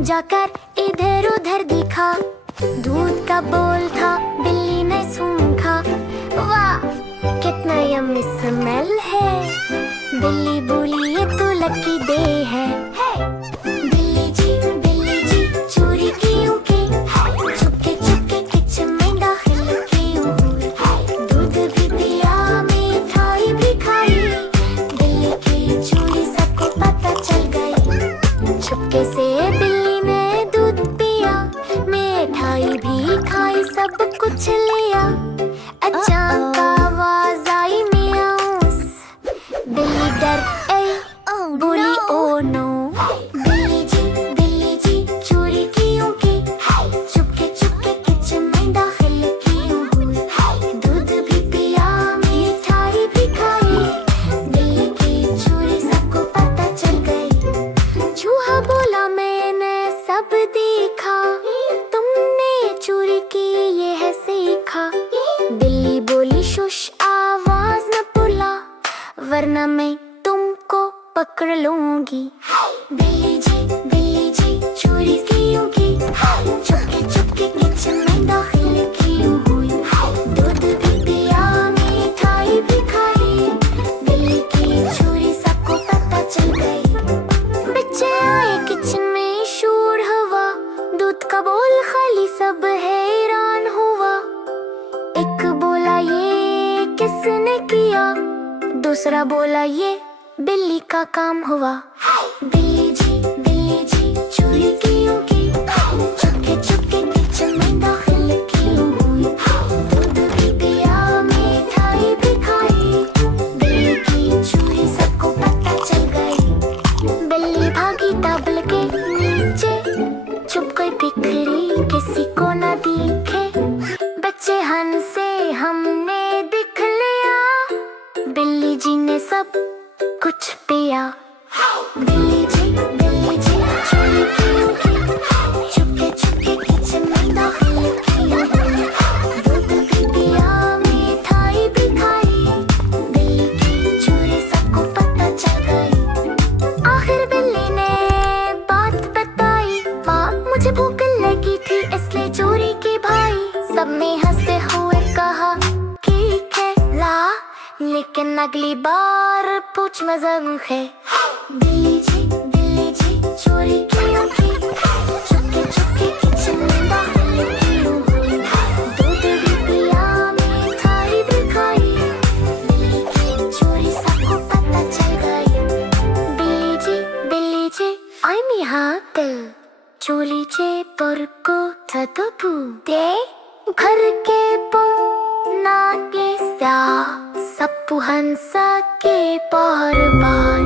जाकर इधर उधर देखा, दूध का बोल था, बिल्ली ने सूंघा। वाह कितना यम्मी स्मेल है। बिल्ली बोली ये तो लकी डे है। बिल्ली जी चोरी क्यों की? चुपके चुपके किचन में दाखिल क्यों हुई? दूध भी पिया, मिठाई भी खाई, बिल्ली की चोरी सबको पता चल गई। चुपके से बिल्ली ने दूध पिया, मिठाई भी खाई, सब कुछ लिया। अचानक आवाज आई मियाऊं, बिल्ली डर गई, बोली ओ नो। बिल्ली जी चोरी क्यों की? चुपके चुपके किचन में दाखिल क्यों हुई? दूध भी पिया, मिठाई भी खाई, बिल्ली की चोरी सबको पता चल गई। चूहा बोला मैंने सब देखा, तुमने चोरी की ये है सीखा। बिल्ली बोली शुश आवाज न बुला, वरना मैं तुमको पकड़ लूंगी। बिल्ली जी चोरी क्यों की? चुपके चुपके किचन में दाखिल क्यों हुई? दूध भी पिया, मिठाई भी खाई, बिल्ली की चोरी सबको पता चल गई। बच्चे आए किचन में, शोर हुआ, दूध का बोल खाली, सब हैरान हुआ। एक बोला ये किसने किया, दूसरा बोला ये बिल्ली का काम हुआ। बिल्ली जी चोरी क्यों की? चुपके चुपके किचन में दाखिल क्यों हुई? दूध भी पिया, मिठाई भी खाई, बिल्ली की चोरी सबको पता चल गई। बिल्ली भागी टबल के नीचे, चुप गई बिखरी, किसी को न दिखे। बच्चे हंसे, हमने दिख लिया, बिल्ली जी ने सब कुछ पिया। बिल्ली जी चोरी क्यों की? चुपके चुपके किचन में दाखिल क्यों हुई? दूध भी पिया, मिठाई भी खाई, बिल्ली की चोरी सबको पता चल गई। आखिर बिल्ली ने बात बताई, माँ मुझे भूख लगी थी इसलिए चोरी की भाई। सबने हंसते हुए कहा ठीक है ला, लेकिन अगली बार पूछ में जरूर है। बिल्ली जी चोरी क्यों की? चुपके चुपके किचन में दाखिल क्यों हुई? दूध भी पिया, मिठाई भी खाई, बिल्ली की चोरी सबको पता चल गई। बिल्ली जी I'm यहाँ चोली चे पर को थतपू दे घर के पुना के सा सप्पु हंसा के पारवान।